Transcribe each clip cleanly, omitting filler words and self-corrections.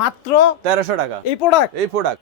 মাত্র 1300 টাকা। এই প্রোডাক্ট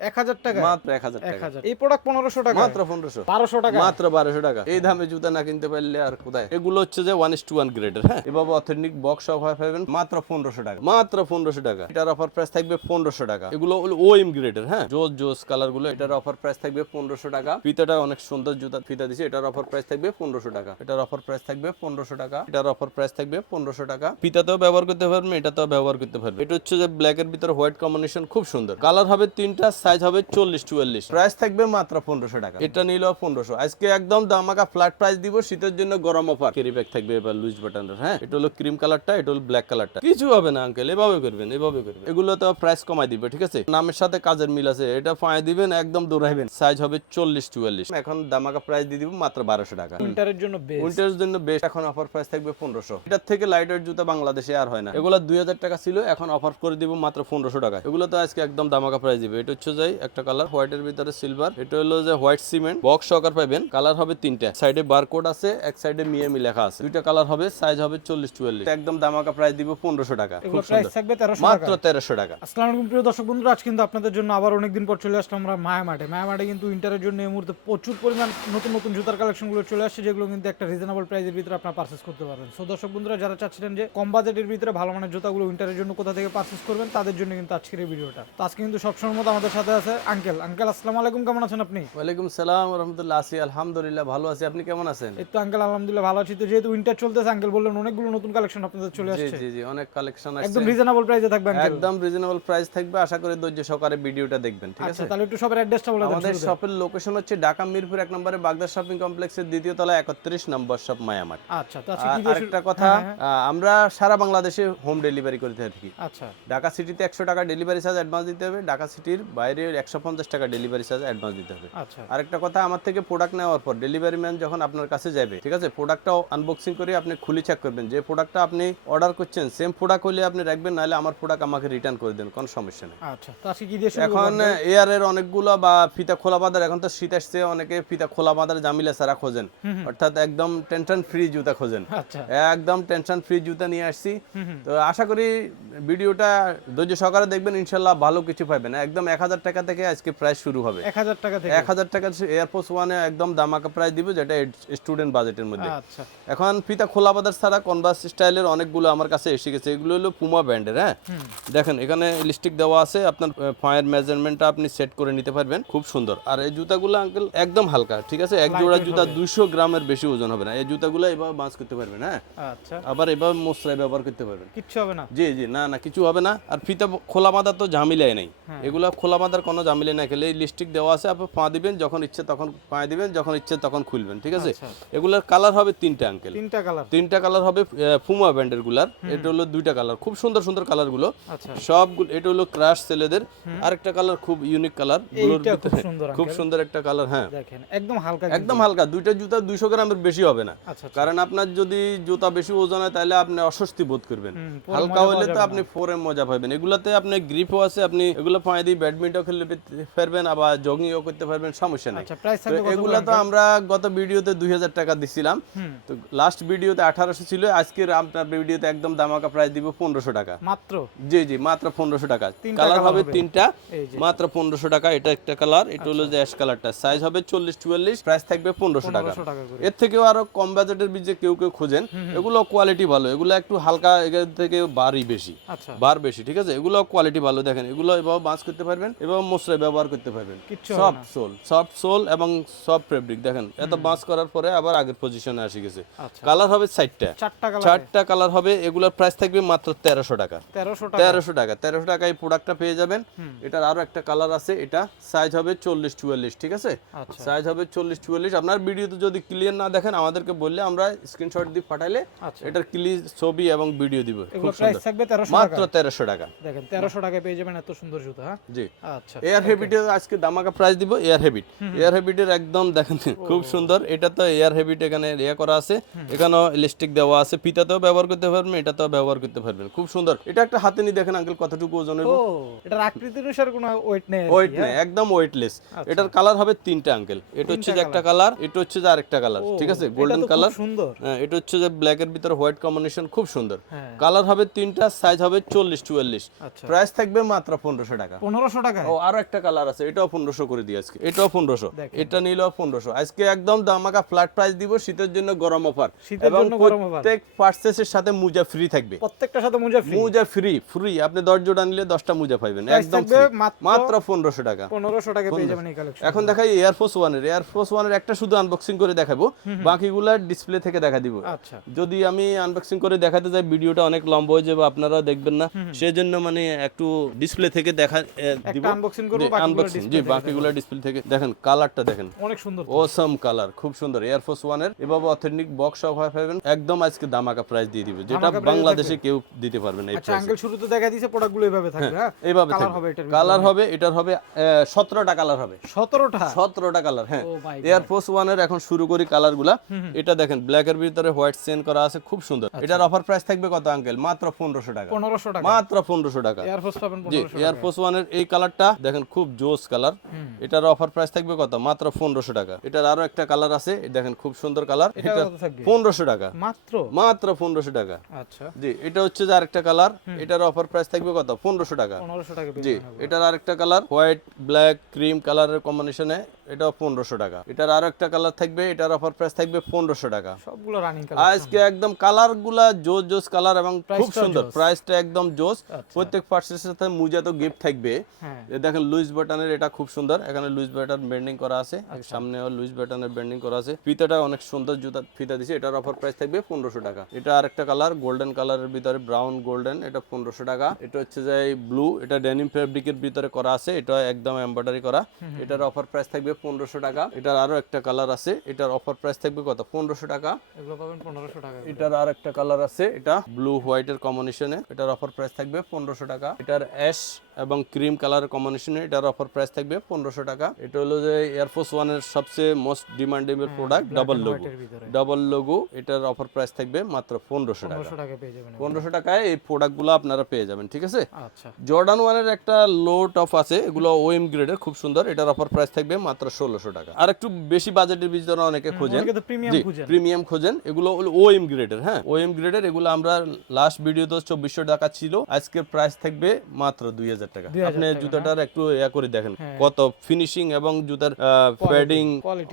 1000 টাকা, মাত্র 1000 টাকা। এই প্রোডাক্ট 1500 টাকা, মাত্র 1500, 1200 টাকা, মাত্র 1200 টাকা। এই দামে জুতা না কিনতে পারলে আর কোথায়। এগুলো হচ্ছে যে 1:1 গ্রেডের, হ্যাঁ, এভাবে অথেন্টিক বক্স অফ পাবেন মাত্র 1500 টাকা, মাত্র 1500 টাকা। এটার অফার প্রাইস থাকবে 1500 টাকা। এগুলো হলো ওএম গ্রেডের, হ্যাঁ, জোস কালার গুলো। এটার অফার প্রাইস থাকবে 1500 টাকা। ফিতাটা অনেক সুন্দর জুতা ফিতা দিছে। এটার অফার প্রাইস থাকবে 1500 টাকা। এটার অফার প্রাইস থাকবে 1500 টাকা। এটার অফার প্রাইস থাকবে 1500 টাকা। ফিতাতেও ব্যবহার করতে পারবেন, এটাতেও ব্যবহার করতে পারবেন। এটা হচ্ছে যে ব্ল্যাক এর ভিতরে হোয়াইট কম্বিনেশন, খুব সুন্দর। কালার হবে তিনটা, সাইজ হবে 40-44, প্রাইস থাকবে মাত্র 1500 টাকা। এটা নিলেও 1500। আজকে একদম দামাকা ফ্ল্যাট প্রাইস দিব। শীতের জন্য গরম অফার। ক্যারি ব্যাগ থাকবে এবার লুজ বাটনের, হ্যাঁ। এটা হলো ক্রিম কালারটা, এটা হলো ব্ল্যাক কালারটা। কিছু হবে না আঙ্কেল, এভাবে করবেন, এভাবে করবেন। এগুলো তো প্রাইস কমাই দিবে, ঠিক আছে। নামের সাথে কাজের মিল আছে। এটা ফাঁয় দিবেন, একদম দৌড়াইবেন। সাইজ হবে 40-44। এখন দামাকা প্রাইস দিয়ে দিব মাত্র 1200 টাকা। উইন্টারের জন্য বেস্ট, উইন্টারের জন্য বেস্ট। এখন অফার প্রাইস থাকবে 1500। এটার থেকে লাইটার জুতা বাংলাদেশে আর হয় না। এগুলো 2000 টাকা ছিল, এখন অফার করে দিব মাত্র 1500 টাকা। এগুলো তো আজকে একদম দামাকা প্রাইস দিবে। এটা হচ্ছে যাই একটা কালার হোয়াইটের ভিতরে সিলভার। এটা হলো যে হোয়াইট সিমেন্ট বক্স সহকার পাবেন। কালার হবে তিনটা, সাইডে বারকোড আছে, এক সাইডে মিয়ামি লেখা আছে। দুইটা কালার হবে, সাইজ হবে 40-44। একদম দামাকা প্রাইস দিব 1500 টাকা। এগুলো প্রাইস থাকবে 1300 টাকা, মাত্র 1300 টাকা। আসসালামু আলাইকুম প্রিয় দর্শক বন্ধুরা, আজ কিন্তু আপনাদের জন্য আবার অনেকদিন পর চলে আসলাম আমরা মায়ামাঠে। মায়ামাঠে কিন্তু উইন্টারের জন্য এই মুহূর্তে প্রচুর পরিমাণ নতুন নতুন জুতার কালেকশনগুলো চলে আসছে, যেগুলো কিন্তু একটা রিজনেবল প্রাইসের ভিতরে আপনারা পারচেজ করতে পারবেন। সো দর্শক বন্ধুরা, যারা চাচ্ছিলেন যে কম বাজেটের ভিতরে ভালো মানের জুতাগুলো উইন্টারের জন্য কোথা থেকে পারচেজ করবেন, তাদের জন্য কিন্তু আজকের এই ভিডিওটা। তো আজকে কিন্তু সবসময় মতো আমাদের সাথে আছে আঙ্কেল। আঙ্কেল আসসালামু আলাইকুম, কেমন আছেন আপনি? ওয়ালাইকুম সালাম ওয়া রাহমাতুল্লাহ। আছি আলহামদুলিল্লাহ, ভালো আছি। আপনি কেমন আছেন? এই তো আঙ্কেল আলহামদুলিল্লাহ ভালো আছি। তো যেহেতু উইন্টার চলতেছে, আঙ্কেল বললেন অনেকগুলো নতুন কালেকশন আপনাদের চলে জি আসছে। জি জি, অনেক কালেকশন আছে। একদম রিজনেবল প্রাইসে থাকবে আঙ্কেল, একদম রিজনেবল প্রাইস থাকবে। আশা করি ধৈর্য সহকারে ভিডিওটা দেখবেন, ঠিক আচ্ছা আছে। তাহলে একটু শপের অ্যাড্রেসটা বলে দেন। আমাদের শপের লোকেশন হচ্ছে ঢাকা মিরপুর 1 নম্বরে বাগদা শপিং কমপ্লেক্সের দ্বিতীয় তলায় 31 নম্বর শপ মায়ামাঠ। আচ্ছা, তো আজকে কি দিয়ে আরেকটা কথা, আমরা সারা বাংলাদেশে হোম ডেলিভারি করে থাকি। আচ্ছা, ঢাকা সিটিতে 100 টাকা ডেলিভারি চার্জ অ্যাডভান্স দিতে হবে। ঢাকা সিটির বাইরে 150 টাকা ডেলিভারি চার্জ অ্যাডভান্স দিতে হবে। আচ্ছা, আরেকটা কথা, আমার থেকে প্রোডাক্ট নেওয়ার পর ডেলিভারি ম্যান যখন আপনার কাছে যাবে, ঠিক আছে, প্রোডাক্টটাও আনবক্সিং করে আপনি খুলে চেক করবেন যে প্রোডাক্টটা আপনি অর্ডার করছেন সেম প্রোডাক্ট হলে আপনি রাখবেন, নাহলে আমার প্রোডাক্ট আমাকে রিটার্ন করে দেন, কোনো সমস্যা নেই। আচ্ছা, তো আজকে কি দিয়ে শুরু এখন এয়ারের অনেকগুলো বা ফিতা খোলা বাঁধার, এখন তো শীত আসছে, অনেকে ফিতা খোলা বাঁধার জামিলা ছাড়া খোঁজেন, অর্থাৎ একদম টেনশন ফ্রি জুতা খোঁজেন। আচ্ছা, একদম টেনশন ফ্রি জুতা নিয়ে আসছি। তো আশা করি ভিডিওটা ধৈর্য সহকারে দেখবেন, ইনশাল্লাহ ভালো কিছু পাবেন। একদম 1000 টাকা থেকে আজকে প্রাইস শুরু হবে। 1000 টাকা থেকে 1000 টাকা এয়ারফোর্স ওয়ানে একদম দামাকা প্রাইস দিব, যেটা স্টুডেন্ট বাজেটের মধ্যে। আচ্ছা, এখন ফিতা খোলা বাঁধার ছাড়া কনভার্স স্টাইলের অনেকগুলো আমার কাছে এসে গেছে। এগুলো হলো পুমা ব্র্যান্ডের, হ্যাঁ। দেখেন এখানে লিপস্টিক দেওয়া আছে, আপনার পায়ের মেজারমেন্টটা আপনি সেট করে নিতে পারবেন, খুব সুন্দর। আর এই জুতাগুলো আঙ্কেল একদম হালকা, ঠিক আছে। এক জোড়া জুতা 200 গ্রামের বেশি ওজন হবে না। এই জুতাগুলো এভাবে বাঁচ করতে পারবেন, হ্যাঁ। আচ্ছা, আবার এভাবে মোসরায় ব্যবহার করতে পারবেন, কিচ্ছু হবে না। জি জি, না না কিছু হবে না। আর ফিতা খোলা বাঁধা তো ঝামেলাই নেই, এগুলা খোলা বাঁধার কোনো ঝামেলাই নাই। খেলে এই লিপস্টিক দেওয়া আছে, আপনি পা দিবেন যখন ইচ্ছে তখন পা দিবেন, যখন ইচ্ছে তখন খুলবেন, ঠিক আছে। এগুলার কালার হবে তিনটা আঙ্কেল, তিনটা কালার হবে পুমা ব্র্যান্ডের গুলার। এটা হলো দুইটা কালার, খুব সুন্দর সুন্দর কালার গুলো সবগুলো। এটা হলো ক্রাশ ছেলেদের। আরেকটা কালার খুব ইউনিক কালার, গুলোর ভিতরে খুব সুন্দর একটা কালার, হ্যাঁ, দেখেন একদম হালকা, একদম হালকা। দুইটা জুতা 200 গ্রামের বেশি হবে না, কারণ আপনার যদি জুতা বেশি ওজন হয় তাহলে আপনি অস্বস্তি বোধ করবেন। হালকা হলে তো আপনি ফোরে মজা পাবেন। এগুলাতে আপনি গ্রিপও আছে, আপনি এগুলো পায়ে দিয়ে ব্যাডমিন্টন খেলতে পারবেন, আবার জগিংও করতে পারবেন, সমস্যা নেই। এগুলা তো আমরা গত ভিডিওতে 2000 টাকা দিছিলাম, তো লাস্ট ভিডিওতে 1800 ছিল। আজকের আপনার ভিডিওতে একদম দামাকা প্রাইস দিব 1500 টাকা মাত্র। জি জি, মাত্র 1500 টাকা। কালার হবে তিনটা, মাত্র 1500 টাকা। এটা একটা কালার, এটা হলো যে অ্যাশ কালারটা। সাইজ হবে 40-44, প্রাইস থাকবে 1500 টাকা। এর থেকেও আরো কম বাজেটের যে কেউ কেউ খোঁজেন, এগুলো কোয়ালিটি ভালো, এগুলো একটু হালকা, এর থেকে বারই বেশি, বার বেশি, ঠিক আছে। এগুলো কোয়ালিটি ভালো। দেখেন এগুলো এভাবে বাঁচ করতে পারবেন, এবং মোসরায় ব্যবহার করতে পারবেন। সফট সোল এবং সফট ফেব্রিক। দেখেন এত বাঁচ করার পরে আবার আগের পজিশনে আসে গেছে। কালার হবে চারটা কালার হবে। এগুলোর প্রাইস থাকবে মাত্র 1300 টাকা। 1300 টাকা এই প্রোডাক্টটা পেয়ে যাবেন। এটার আরো একটা কালার আছে, এটা সাইজ হবে 40-44, ঠিক আছে। সাইজ হবে 40-44। আপনার ভিডিওতে যদি ক্লিয়ার না দেখেন আমাদেরকে বললে আমরা স্ক্রিনশট দিয়ে পাঠাইলে এটার ক্লিয়ার ছবি এবং ভিডিও দিব। মাত্র 1300 টাকা। দেখেন 1300 টাকায় পেয়ে যাবেন এত সুন্দর জুতা, হ্যাঁ। জি, আচ্ছা। এয়ার হেবিটের আজকে দামাকা প্রাইস দিব। এয়ার হেবিটের একদম দেখেন খুব সুন্দর। এটা তো এয়ার হেবিট, এখানে ইয়া করা আছে, এখানেও ইলাস্টিক দেওয়া আছে। ফিতাতেও ব্যবহার করতে পারবেন, এটাতেও ব্যবহার করতে পারবেন, খুব সুন্দর। এটা একটা হাতে নিয়ে দেখেন আঙ্কেল কতটুকু ওজন হবে। এটার আকৃতি অনুসারে কোনো ওয়েট নেই, একদম ওয়েটলেস। এটার কালার হবে তিনটা আঙ্কেল। এটা হচ্ছে যে একটা কালার, এটা হচ্ছে যে আরেকটা কালার, ঠিক আছে, গোল্ডেন কালার। এটা হচ্ছে যে ব্ল্যাক এর ভিতরে হোয়াইট কম্বিনেশন, খুব সুন্দর। কালার হবে তিনটা, সাইজ হবে 40-44, প্রাইস থাকবে মাত্র 1500 টাকা। 1500 টাকা। ও আরো একটা কালার আছে, এটাও 1500 করে দিই আজকে, এটাও 1500, এটা নিলেও 1500। আজকে একদম দামাকা ফ্ল্যাট প্রাইস দিব, শীতের জন্য গরম অফার, এবং প্রত্যেক পারচেজের সাথে মোজা ফ্রি থাকবে, প্রত্যেকটার সাথে মোজা ফ্রি। মোজা ফ্রি ফ্রি, আপনি 10 জোড়া নিলে 10টা মোজা পাবেন একদম ফ্রি, মাত্র 1500 টাকা। 1500 টাকা পেয়ে যাবেন এই কালেকশন। এখন দেখাই এয়ারফোর্স ওয়ানের একটা শুধু আনবক্সিং করে দেখাবো, বাকিগুলা ডিসপ্লে থেকে দেখা দিব। আচ্ছা, যদি আমি আনবক্সিং করে দেখাতে যাই ভিডিওটা অনেক লম্বা হয়ে যাবে, আপনারা দেখবেন না, সেজন্য মানে একটু ডিসপ্লে থেকে দেখা দিব, আনবক্সিং করব, বাকিগুলো ডিসপ্লে থেকে দেখেন। কালারটা দেখেন, অনেক সুন্দর, অসাম কালার, খুব সুন্দর। এয়ারফোর্স ওয়ানের এভাবে অথেন্টিক বক্স সহ পাবেন, একদম আজকে দামাকা প্রাইস দিয়ে দিব, যেটা বাংলাদেশে কেউ দিতে পারবে না এই আচ্ছা প্রাইসে। আঙ্কেল শুরুতে দেখা দিয়েছে প্রোডাক্টগুলো এইভাবে থাকবে, হ্যাঁ এইভাবে থাকবে। কালার হবে, এটার হবে 17টা কালার হবে। 17টা কালার, হ্যাঁ। এয়ারফোর্স ওয়ানের এখন শুরু করি কালারগুলা। এটা দেখেন ব্ল্যাক এর ভিতরে হোয়াইট চেন করা আছে, খুব সুন্দর। এটার অফার প্রাইস থাকবে কত আঙ্কেল? মাত্র 1500 টাকা। 1500 টাকা, মাত্র 1500 টাকা। এয়ারফোর্স পাবেন 1500 জি, টাকা। এয়ারফোর্স ওয়ানের এই কালারটা দেখেন, খুব জোস কালার। এটার অফার প্রাইস থাকবে কত? মাত্র 1500 টাকা। এটার আরো একটা কালার আছে, দেখেন খুব সুন্দর কালার, এটা 1500 টাকা মাত্র 1500 টাকা। আচ্ছা, জি, এটা হচ্ছে যে আরেকটা কালার, এটার অফার প্রাইস থাকবে কত? 1500 টাকা। 1500 টাকা। জি, এটার আরেকটা কালার হোয়াইট ব্ল্যাক ক্রিম কালারের কম্বিনেশনে, এটাও 1500 টাকা। এটার আরো একটা কালার থাকবে, এটার অফার প্রাইস থাকবে 1500 টাকা। সবগুলো রানিং কালার আজকে একদম কালারগুলা জোস কালার এবং খুব সুন্দর, প্রাইসটা একদম জোস। প্রত্যেক পার্সের সাথে মুজা তো গিফট থাকবে। দেখেন লুইস বাটনের, এটা খুব সুন্দর, এখানে লুইস বাটন ব্যান্ডিং করা আছে, সামনেও লুইস বাটনের ব্যান্ডিং করা আছে। ফিতাটা অনেক সুন্দর জুতা ফিতা দিছে, এটার অফার প্রাইস থাকবে 1500 টাকা। এটা আরেকটা কালার গোল্ডেন কালারের ভিতরে, ব্রাউন গোল্ডেন, এটা 1500 টাকা। এটা হচ্ছে যে ব্লু, এটা ডেনিম ফেব্রিকের ভিতরে করা আছে, এটা একদম এমব্রয়ডারি করা, এটার অফার প্রাইস থাকবে 1500 টাকা। এটার আরো একটা কালার আছে, এটার অফার প্রাইস থাকবে কত? 1500 টাকা। এগুলো পাবেন 1500 টাকা। এটার আরেকটা কালার আছে, এটা ব্লু হোয়াইট এর কম্বিনেশনে, এটার অফার প্রাইস থাকবে 1500 টাকা। এটার অ্যাশ এবং ক্রিম কালারের কম্বিনেশনে, এটার অফার প্রাইস থাকবে 1500 টাকা। এটা হলো যে এয়ারফোর্স ওয়ানের সবচেয়ে most demandable product, double logo, এটার অফার প্রাইস থাকবে মাত্র 1500 টাকা। 1500 টাকায় এই প্রোডাক্টগুলো আপনারা পেয়ে যাবেন, ঠিক আছে। আচ্ছা, জর্ডান ওয়ানের একটা লো টপ আছে, এগুলো ওএম গ্রেডের, খুব সুন্দর, এটার অফার প্রাইস থাকবে মাত্র 1600 টাকা। আর একটু বেশি বাজেটের ভিতরে অনেকে খোঁজেন, প্রিমিয়াম খোঁজেন, এগুলো হলো ওএম গ্রেডের, হ্যাঁ ওএম গ্রেডের। এগুলো আমরা লাস্ট ভিডিওতে 2400 টাকা ছিল, আজকে প্রাইস থাকবে মাত্র 2000 টাকা। আপনি জুতাটার একটু করে দেখেন কত ফিনিশিং এবং জুতার প্যাডিং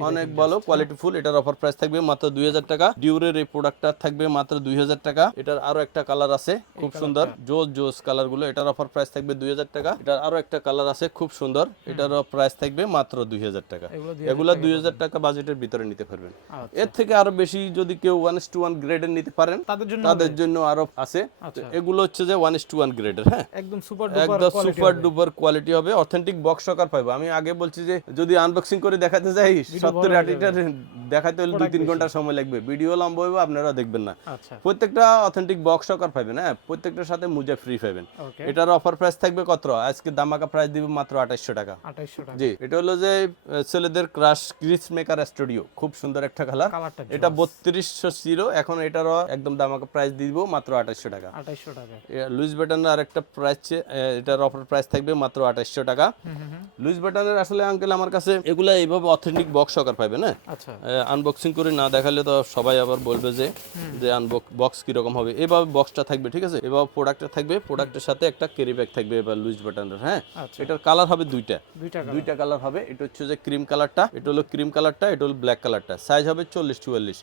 অনেক ভালো, কোয়ালিটি ফুল। এটার অফার প্রাইস থাকবে মাত্র 2000 টাকা। ডিউরের এই প্রোডাক্টটা থাকবে মাত্র 2000 টাকা। এটার আরো একটা কালার আছে, খুব সুন্দর জোস কালার গুলো, এটার অফার প্রাইস থাকবে 2000 টাকা। এটার আরো একটা কালার আছে, খুব সুন্দর, এটারও প্রাইস থাকবে মাত্র 2000 টাকা। এগুলা 2000 টাকা বাজেটের ভিতরে নিতে পারবেন। এর থেকে আরো বেশি যদি কেউ 1:1 গ্রেডের নিতে পারেন, তাদের জন্য আরো আছে। এগুলো হচ্ছে যে 1:1 গ্রেডের, হ্যাঁ একদম সুপার ডুপার কোয়ালিটি হবে, অথেন্টিক বক্স সকার পাইবো। আমি আগে বলছি যে যদি আনবক্সিং করে দেখাতে যাই 70-80টার দেখাতে হলে 2-3 ঘন্টা সময় লাগবে, ভিডিও লম্বা হইবে, আপনারা দেখবেন না। প্রত্যেকটা অথেন্টিক বক্স সকার পাবেন, হ্যাঁ প্রত্যেকটার সাথে মুজা ফ্রি পাবেন। এটার অফার প্রাইস থাকবে কত? আজকে দামাকা প্রাইস দিব মাত্র 2800 টাকা। জি, এটা হলো যে ছেলেদের ক্রাশ ক্রিস মেকার স্টুডিও, খুব সুন্দর একটা কালার, এটা 3200 ছিল, এখন এটারও একদম দামাকা প্রাইস দিব মাত্র 2800 টাকা। লুইস বাটনের আরেকটা প্রাইস, এটার অফার প্রাইস থাকবে মাত্র 2800 টাকা। লুইস বাটনের আসলে আঙ্কেল আমার কাছে এগুলা এইভাবে অথেন্টিক বক্স সকার পাবে না, আনবক্সিং করে না দেখালে তো সবাই আবার বলবে যে বক্স কিরকম হবে। এভাবে বক্সটা থাকবে, ঠিক আছে, এভাবে প্রোডাক্টটা থাকবে, প্রোডাক্টের সাথে একটা ক্যারি ব্যাগ থাকবে এবার লুইস বাটনের, হ্যাঁ। এটার কালার হবে দুইটা কালার হবে, এটা হচ্ছে যে ক্রিম কালারটা, এটা হলো ক্রিম কালারটা, এটা হলো ব্ল্যাক কালারটা। সাইজ হবে 40-44।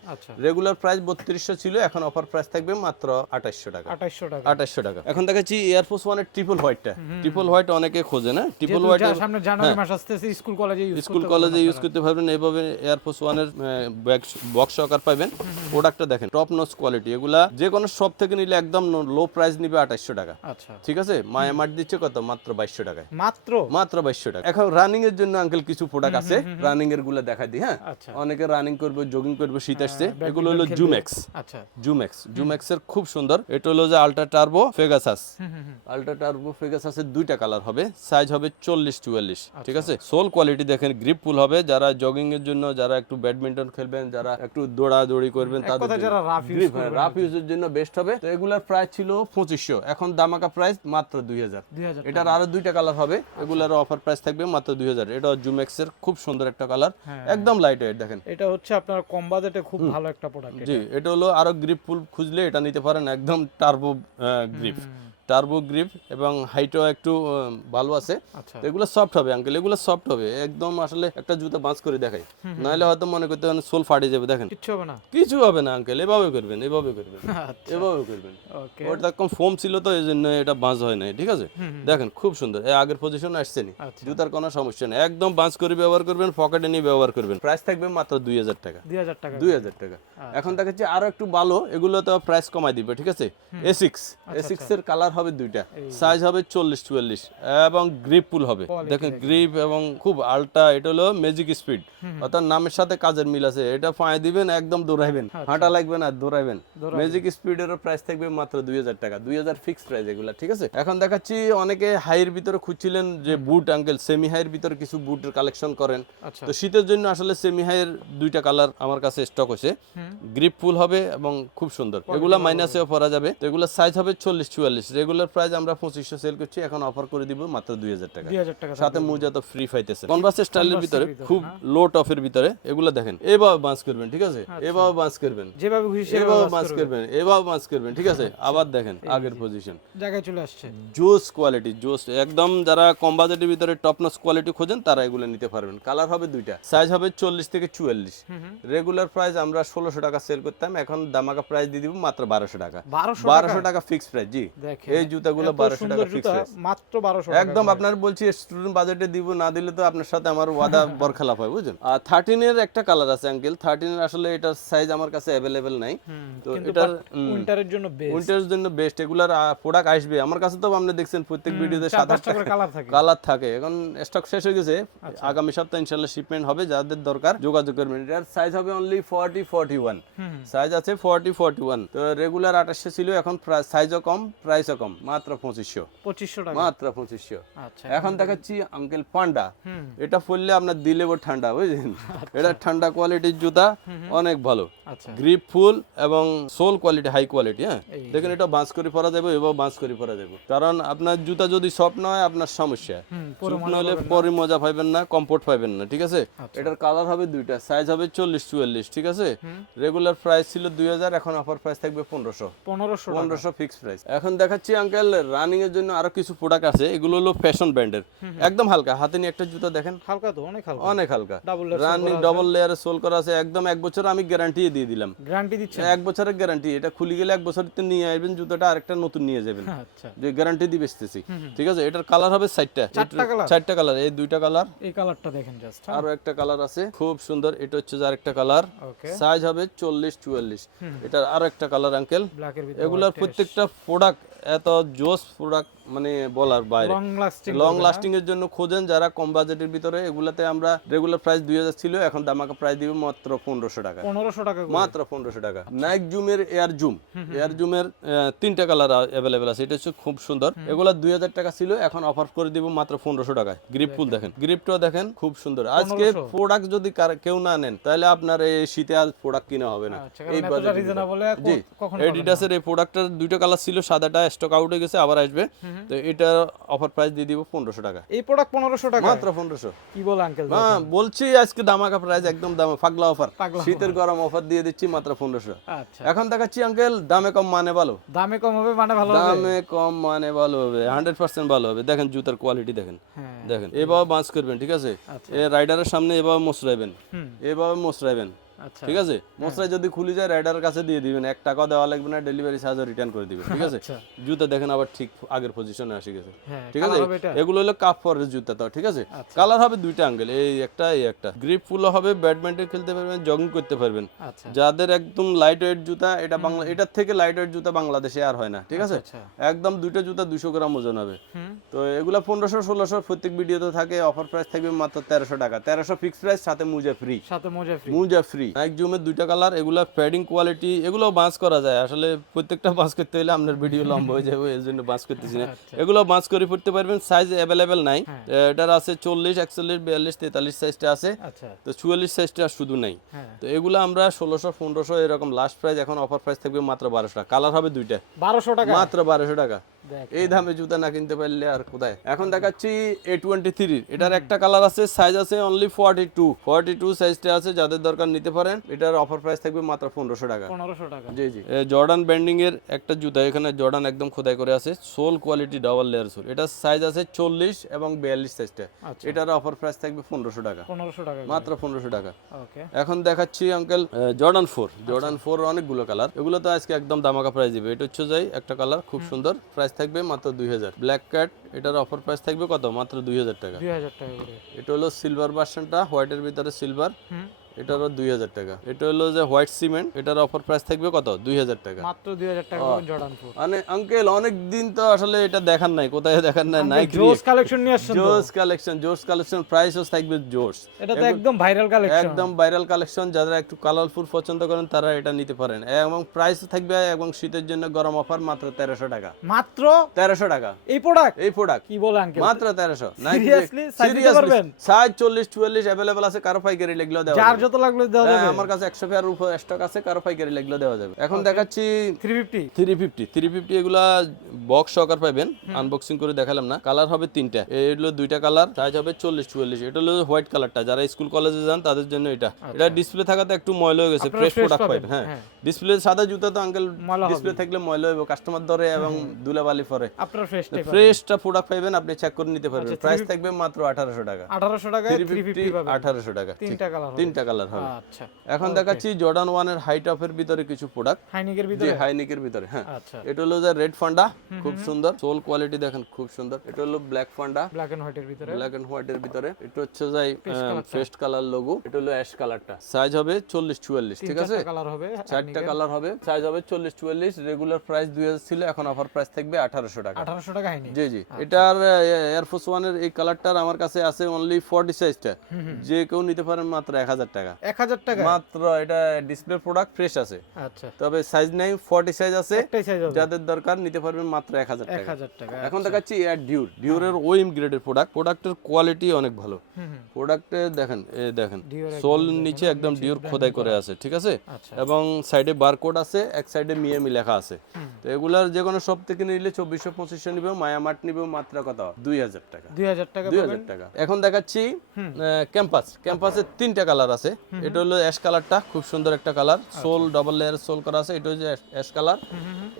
রেগুলার প্রাইস 3200 ছিল, এখন অফার প্রাইস থাকবে মাত্র 2800 টাকা। 2800 টাকা। এখন দেখাচ্ছি এয়ারফোর্স ওয়ানের ট্রিপল হোয়াইটটা। ট্রিপল হোয়াইট অনেকে খোঁজে না, ট্রিপল হোয়াইট সামনে জানুয়ারি মাস আসতেছে, স্কুল কলেজে ইউজ করতে পারবেন। এইভাবে এয়ারফোর্স ওয়ানের বক্স সহকার পাবেন। প্রোডাক্টটা দেখেন টপ নচ কোয়ালিটি, এগুলা যে কোনো শপ থেকে নিলে একদম লো প্রাইস নিবে 2800 টাকা। ঠিক আছে, মায়ামার্ট দিচ্ছে কত? মাত্র 2200 টাকায়, মাত্র 2200 টাকা। এখন রানিং এর জন্য আঙ্কেল কিছু প্রোডাক্ট আছে, রানিং এর গুলা দেখাই দিই, হ্যাঁ অনেকে রানিং করবে, জগিং করবে, শীত আসছে, এগুলো হলো জুমেক্স এর খুব সুন্দর। এটা হলো যে আলট্রা টার্বো ফেগাসাসের দুইটা কালার হবে, সাইজ হবে 40-44। ঠিক আছে, সোল কোয়ালিটি দেখেন, গ্রিপ ফুল হবে, যারা জগিং এর জন্য, যারা একটু ব্যাডমিন্টন খেলবেন, যারা একটু দৌড়াদৌড়ি করবেন, তাদের রাফ ইউজের জন্য বেস্ট হবে। তো এগুলার প্রাইস ছিল 2500, এখন দামাকা প্রাইস মাত্র 2000। এটার আরো দুইটা কালার হবে, এগুলার অফার প্রাইস থাকবে মাত্র 2000। এটা জুমেক্স এর খুব সুন্দর একটা কালার, একদম লাইট ওয়েট, দেখেন এটা হচ্ছে আপনার কম বাজেটে খুব ভালো একটা প্রোডাক্ট। জি, এটা হলো আরো গ্রিপ ফুল খুঁজলে এটা নিতে পারেন, একদম টার্বো গ্রিপ, টার্বো গ্রিপ এবং হাইটও একটু ভালো আছে। আচ্ছা তো এগুলো সফট হবে আঙ্কেল, এগুলো সফট হবে একদম, আসলে একটা জুতা বাঁচ করে দেখাই, নাহলে হয়তো মনে করতে পারেন সোল ফাটে যাবে। দেখেন কিচ্ছু হবে না। কিছু হবে না আঙ্কেল, এভাবে করবেন, এভাবে করবেন, আচ্ছা এভাবে করবেন। ওকে ওটা কম ফোম ছিল তো এই জন্য এটা বাঁচ হয় নাই, ঠিক আছে। দেখেন খুব সুন্দর, এই আগের পজিশন আসছে নি, আচ্ছা জুতার কোনো সমস্যা নেই, একদম বাঁচ করে ব্যবহার করবেন, পকেটে নিয়ে ব্যবহার করবেন। প্রাইস থাকবে মাত্র 2000 টাকা, 2000 টাকা 2000 টাকা। এখন দেখাচ্ছি আরো একটু ভালো, এগুলো তো প্রাইস কমাই দিবে, ঠিক আছে। এসিক্স, এসিক্স এর কালার হবে দুইটা, সাইজ হবে 40-44 এবং গ্রিপ পুল হবে। দেখেন গ্রিপ এবং খুব আলটা, এটা হলো ম্যাজিক স্পিড, অর্থাৎ নামের সাথে কাজের মিল আছে। এটা পায়ে দিবেন একদম দৌড়াইবেন, হাঁটা লাগবে না, দৌড়াইবেন। ম্যাজিক স্পিডের প্রাইস থাকবে মাত্র 2000 টাকা, 2000 ফিক্স প্রাইস এগুলা, ঠিক আছে। এখন দেখাচ্ছি অনেকে হাইয়ের ভিতরে খুঁজছিলেন যে বুট আঙ্কেল, সেমি হাইয়ের ভিতরে কিছু বুটের কালেকশন করেন। আচ্ছা তো শীতের জন্য আসলে সেমি হাইয়ের দুইটা কালার আমার কাছে স্টক হয়েছে, গ্রিপ ফুল হবে এবং খুব সুন্দর, এগুলা মাইনাসেও পরা যাবে। তো এগুলা সাইজ হবে 40-44, রেগুলার প্রাইস আমরা 2500 সেল করছি, এখন অফার করে দিব মাত্র 2000 টাকা, 2000 টাকা সাথে মোজা তো ফ্রি পাইতেছে। কনভার্স স্টাইলের ভিতরে খুব লো টপের ভিতরে এগুলা দেখেন, এভাবে বাঁচ করবেন, ঠিক আছে, এভাবে বাঁচ করবেন, যেভাবে খুশি এভাবে বাঁচ করবেন, এভাবে বাঁচ করবেন, ঠিক আছে। আবার দেখেন আগের পজিশন, জায়গায় চলে আসছে। জোস কোয়ালিটি, জোস একদম। যারা কম বাজেটের ভিতরে টপ নচ কোয়ালিটি খোঁজেন তারা এগুলো নিতে পারবেন। কালার হবে দুইটা, সাইজ হবে 40-44, রেগুলার প্রাইস আমরা 1600 টাকা সেল করতাম, এখন দামাকা প্রাইস দিয়ে দিব মাত্র 1200 টাকা, 1200 টাকা ফিক্স প্রাইস। জি এই জুতাগুলো 1200 টাকা ফিক্স প্রাইস, মাত্র 1200 একদম। আপনার বলছি স্টুডেন্ট বাজেটে দিব, না দিলে তো আপনার সাথে আমার ওয়াদা বরখেলাপ হয়, বুঝছেন। আর 13 এর একটা কালার আছে আঙ্কেল, 13 এর আসলে এটার সাইজ আমার কাছে अवेलेबल নাই, তো এটার উইন্টারের জন্য বেস্ট, উইন্টারের জন্য বেস্ট। এগুলার প্রোডাক্ট আসবে আমার কাছে, তো আপনি দেখছেন প্রত্যেক ভিডিওতে 7-8টা করে কালার থাকে, কালার থাকে। এখন স্টক শেষ হয়ে গেছে, আগামী সপ্তাহে ইনশাআল্লাহ শিপমেন্ট হবে, যাদের দরকার যোগাযোগ করবেন। এটার সাইজ হবে অনলি 40-41, সাইজ আছে 40-41। তো রেগুলার 2800 ছিল, এখন সাইজও কম, প্রাইসও কম, মাত্র 2500 টাকা, মাত্র 2500। আচ্ছা এখন দেখাচ্ছি আঙ্কেল পান্ডা, এটা পরলে আপনার দিলে ঠান্ডা, বুঝলেন। এটা ঠান্ডা কোয়ালিটির জুতা, অনেক ভালো, আচ্ছা গ্রিপ ফুল এবং সোল কোয়ালিটি, হাই কোয়ালিটি। হ্যাঁ দেখেন, এটা বাঁচ করে পরা যাবে, এবার বাঁচ করে পরা যাবে, কারণ আপনার জুতা যদি সফট না হয় আপনার সমস্যা, সফট না হলে পরে মজা পাইবেন না, কমফোর্ট পাইবেন না, ঠিক আছে। এটার কালার হবে দুইটা, সাইজ হবে 40-44, ঠিক আছে। রেগুলার প্রাইস ছিল 2000, এখন অফার প্রাইস থাকবে 1500 ফিক্স প্রাইস। এখন দেখাচ্ছি আঙ্কেল রানিং এর জন্য আরো কিছু প্রোডাক্ট আছে, এগুলো হলো ফ্যাশন ব্র্যান্ডের, একদম হালকা, হাতে নিয়ে একটা জুতা দেখেন, হালকা তো অনেক হালকা, অনেক হালকা, ডাবল রানিং ডবল লেয়ারে সোল করা আছে, একদম 1 বছর আমি গ্যারান্টি দিয়ে দিলাম। গ্যারান্টি দিচ্ছেন? 1 বছরের গ্যারান্টি, এটা খুলে গেলে 1 বছরতে নিয়ে আসবেন জুতাটা, আরেকটা নতুন নিয়ে যাবেন, আচ্ছা যে গ্যারান্টি দিয়ে বেচতেছি, ঠিক আছে। এটার কালার হবে 4টা কালার, এই দুইটা কালার, এই কালারটা দেখেন জাস্ট, আরো একটা কালার আছে খুব সুন্দর, এটা হচ্ছে যে আরেকটা কালার, ওকে সাইজ হবে 40-44। এটার আরো একটা কালার আঙ্কেল। ব্ল্যাকের ভিতরে এগুলার প্রত্যেকটা প্রোডাক্ট এত জোস প্রোডাক্ট, মানে বলার বাইরে। লং লাস্টিং এর জন্য খোঁজেন যারা কম বাজেটের ভিতরে, এগুলাতে আমরা রেগুলার প্রাইস 2000 ছিল, এখন দামাকা প্রাইস দিব মাত্র 1500 টাকা, 1500 টাকা, মাত্র 1500 টাকা। নাইক জুমের এয়ার জুমের 3টা কালার अवेलेबल আছে, এটা হচ্ছে খুব সুন্দর, এগুলা 2000 টাকা ছিল, এখন অফার করে দিব মাত্র 1500 টাকায়। গ্রিপ ফুল দেখেন, গ্রিপটাও দেখেন খুব সুন্দর। আজকে প্রোডাক্ট যদি কেউ না নেন তাহলে আপনার এই শীতে আর প্রোডাক্ট কিনা হবে না। এই বাজেট রিজনেবল, এডিডাসের এই প্রোডাক্টটার দুইটা কালার ছিল, সাদাটা স্টক আউট হয়ে গেছে, আবার আসবে। তো এটা অফার প্রাইস দিয়ে দিব 1500 টাকা। এই প্রোডাক্ট 1500 টাকা, মাত্র 1500। কি বল আঙ্কেল? হ্যাঁ বলছি আজকে দামাকা প্রাইস, একদম দাম পাগলা অফার, শীতের গরম অফার দিয়ে দিচ্ছি মাত্র 1500। আচ্ছা এখন দেখাচ্ছি আঙ্কেল দামে কম মানে ভালো, দামে কম হবে মানে ভালো হবে, দামে কম মানে ভালো হবে, 100% ভালো হবে। দেখেন জুতার কোয়ালিটি দেখেন, দেখেন এভাবে বাঁচ করবেন, ঠিক আছে। এই রাইডারের সামনে এভাবে মোছরাইবেন, এভাবে মোছরাইবেন, আচ্ছা ঠিক আছে। মশলাই যদি খুলে যায় রাইডারের কাছে দিয়ে দিবেন, 1 টাকা দেওয়া লাগবে না, ডেলিভারি চার্জও রিটার্ন করে দিবেন, ঠিক আছে। জুতা দেখেন আবার ঠিক আগের পজিশনে এসে গেছে, ঠিক আছে। এগুলো হলো কাপ ফরের জুতা, তো ঠিক আছে। কালার হবে দুইটা আঙ্কেল, এই একটা এই একটা। গ্রিপ ফুল হবে, ব্যাডমিন্টন খেলতে পারবেন, জগিং করতে পারবেন। যাদের একদম লাইট ওয়েট জুতা, এটা বাংলা, এটার থেকে লাইট ওয়েট জুতা বাংলাদেশে আর হয় না, ঠিক আছে। একদম দুইটা জুতা 200 গ্রাম ওজন হবে। তো এগুলা 1500-1600 প্রত্যেক ভিডিওতে থাকে। অফার প্রাইস থাকবে মাত্র 1300 টাকা, 1300 ফিক্স প্রাইস, সাথে মোজা ফ্রি, মোজা ফ্রি। নাইক জুমের দুইটা কালার, এগুলা প্যাডিং কোয়ালিটি, এগুলো বাঁচ করা যায়। আসলে প্রত্যেকটা বাঁচ করতে হলে আপনার ভিডিও লম্বা হয়ে যাবে, এই জন্য বাঁচ করতেছি না। এগুলো বাঁচ করে পড়তে পারবেন, সাইজ অ্যাভেলেবেল নাই। এটার আছে 40, 41, 42, 43 সাইজটা আছে, তো 44 সাইজটা শুধু নাই। তো এগুলো আমরা 1600, 1500 এরকম লাস্ট প্রাইস, এখন অফার প্রাইস থাকবে মাত্র 1200 টাকা। কালার হবে দুইটা, 1200 টাকা, মাত্র 1200 টাকা। এই দামে জুতা না কিনতে পারলে আর কোথায়। এখন দেখাচ্ছি A23, এটার একটা কালার আছে, সাইজ আছে অনলি 42 সাইজটা আছে, যাদের দরকার নিতে পারেন। এটার অফার প্রাইস থাকবে মাত্র 1500 টাকা। 1500 টাকা। জি জি। জর্ডান ব্যান্ডিং এর একটা জুতা, এখানে জর্ডান একদম খোদাই করে আছে, soul quality double layer soul. এটার সাইজ আছে 40 এবং 42 সাইজটা। এটার অফার প্রাইস থাকবে 1500 টাকা। 1500 টাকা মাত্র 1500 টাকা। ওকে। এখন দেখাচ্ছি আঙ্কেল জর্ডান 4 অনেকগুলো কালার, এগুলো তো আজকে একদম দামাকা প্রাইস দিবে। এটা হচ্ছে যাই একটা কালার খুব সুন্দর, প্রাইস থাকবে মাত্র 2000। ব্ল্যাক ক্যাট, এটার অফার প্রাইস থাকবে কত? মাত্র 2000 টাকা। 2000 টাকা করে। এটা হলো সিলভার ভার্সনটা, হোয়াইটের ভিতরে সিলভার, এটারও 2000 টাকা। এটা হলো যে হোয়াইট সিমেন্ট, এটার অফার প্রাইস থাকবে কত? 2000 টাকা। মাত্র 2000 টাকা জর্ডান 4। মানে আঙ্কেল অনেক দিন তো আসলে এটা দেখার নাই, কোথায় দেখার নাই। নাইকি জোস কালেকশন নিয়ে আসছেন। জোস কালেকশন, প্রাইসও থাকবে জোস। এটা তো একদম ভাইরাল কালেকশন। একদম ভাইরাল কালেকশন, যারা একটু কালারফুল পছন্দ করেন তারা এটা নিতে পারেন। এবং প্রাইস থাকবে, এবং শীতের জন্য গরম অফার মাত্র 1300 টাকা। মাত্র 1300 টাকা এই প্রোডাক্ট কি বলে আঙ্কেল? মাত্র 1300। সিরিয়াসলি সাইজ দিতে পারবেন? সাইজ 40 44 अवेलेबल আছে, কারো পাইকারি লাগলেও দেওয়া যার যাবে। যত লাগলে দেওয়া যাবে। আমার কাছে 100 পেয়ার উপর স্টক আছে, কারো পাইকারি লাগলেও দেওয়া যাবে। এখন দেখাচ্ছি 350 এগুলা বক্স সহকার পাবেন, আনবক্সিং করে দেখালাম না। কালার হবে 3টা, এই হলো 2টা কালার, সাইজ হবে 40 44। এটা হলো হোয়াইট কালারটা, যারা স্কুল কলেজে যান তাদের জন্য এটা। এটা ডিসপ্লে থাকাতে একটু ময়লা হয়ে গেছে, ফ্রেশ প্রোডাক্ট পাবেন। হ্যাঁ, ডিসপ্লে সাদা জুতা তো আঙ্কেল ডিসপ্লে থাকলে ময়লা হবে, কাস্টমার ধরে এবং ধুলাবালি পরে। আপনার ফ্রেশটা প্রোডাক্ট পাবেন, আপনি চেক করে নিতে পারবেন। প্রাইস থাকবে মাত্র 1800 টাকা। 1800 টাকায় 350 পাবেন। 1800 টাকা। 3টা কালার হবে। আচ্ছা। এখন দেখাচ্ছি জর্ডান 1 এর হাই টপের ভিতরে কিছু প্রোডাক্ট, হাইনিকের ভিতরে। হ্যাঁ, এটা হলো যে রেড ফান্ডা, খুব সুন্দর, সোল কোয়ালিটি দেখেন খুব সুন্দর। এটা হলো ব্ল্যাক ফান্ডা, ব্ল্যাক এন্ড হোয়াইটের ভিতরে। এটা হচ্ছে যাই ফেস্ট কালার লোগো। এটা হলো অ্যাশ কালারটা, সাইজ হবে 40 44। ঠিক আছে, 4টা কালার হবে, সাইজ হবে 40 44। রেগুলার প্রাইস 2000 ছিল, এখন অফার প্রাইস থাকবে 1800 টাকা। 1800 টাকা হাইনি। জি জি। এটার এয়ারফোর্স 1 এর এই কালারটার আমার কাছে আছে অনলি 40 সাইজটা, যে কেউ নিতে পারেন মাত্র 1000 টাকা। 1000 টাকা মাত্র। এটা ডিসপ্লে প্রোডাক্ট, ফ্রেশ আছে। আচ্ছা, তবে সাইজ নাই, 40 সাইজ আছে, একটাই সাইজ হবে। যাদের দরকার নিতে পারবেন মাত্র 1000 টাকা। 1000 টাকা। এখন দেখাচ্ছি এয়ার ডিউরের ওএম গ্রেডের প্রোডাক্ট। প্রোডাক্টের কোয়ালিটি অনেক ভালো। প্রোডাক্টে দেখেন, এই দেখেন সোল নিচে একদম ডিউর খোদাই করে আছে। ঠিক আছে, এবং সাইডে বারকোড আছে, এক সাইডে মিয়ামি লেখা আছে। তো এগুলার যে কোনো সব থেকে নিলে 2400 2500 নিবে, মায়ামার্ট নিবে মাত্র কত? 2000 টাকা। 2000 টাকা। 2000 টাকা। এখন দেখাচ্ছি ক্যাম্পাসের 3টা কালার আছে। এটা হলো অ্যাশ কালারটা, খুব সুন্দর একটা colour, sole double layer sole করা আছে। এটা হচ্ছে অ্যাশ কালার,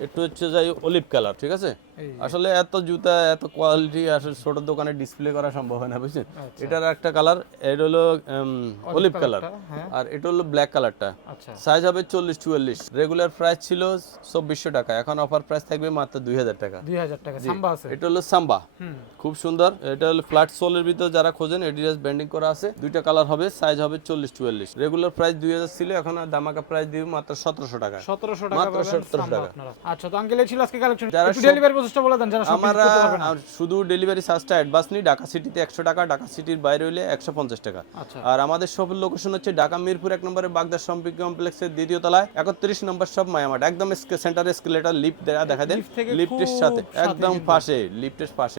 এটা হচ্ছে যাই অলিভ কালার। ঠিক আছে, আসলে এত জুতা এত কোয়ালিটি আসলে ছোট দোকানে ডিসপ্লে করা সম্ভব হয় না, বুঝছেন। এটার একটা কালার, এটা হলো অলিভ কালার, আর এটা হলো ব্ল্যাক কালারটা। সাইজ হবে 40 44। রেগুলার প্রাইস ছিল 2400 টাকা, এখন অফার প্রাইস থাকবে মাত্র 2000 টাকা। 2000 টাকা। সাম্বা আছে, এটা হলো সাম্বা, খুব সুন্দর। এটা হলো ফ্ল্যাট সোলের ভিতর, যারা খোঁজেন এডিডাস ব্যান্ডিং করা আছে। 2টা কালার হবে, সাইজ হবে 40 44। রেগুলার প্রাইস 2000 ছিল, এখন দামাকা প্রাইস দিব মাত্র 1700 টাকা। 1700 টাকা মাত্র 1700 টাকা। আচ্ছা, তো আঙ্কেল ছিল আজকে কালেকশন। যারা একটু ডেলিভারি প্রসেসটা বলে দেন, যারা সব আমরা শুধু ডেলিভারি চার্জটা অ্যাডভান্স নিই। ঢাকা সিটিতে 100 টাকা, ঢাকা সিটির বাইরে হইলে 150 টাকা। আর আমাদের শপের লোকেশন হচ্ছে ঢাকা মিরপুর 1 নম্বরে বাগদার শপিং কমপ্লেক্সের 2য় তলায় 31 নম্বর শপ মায়ামার্ট, একদম সেন্টার এসকেলেটর লিফট দেখা দেন, লিফটের সাথে একদম পাশে, লিফটের পাশে।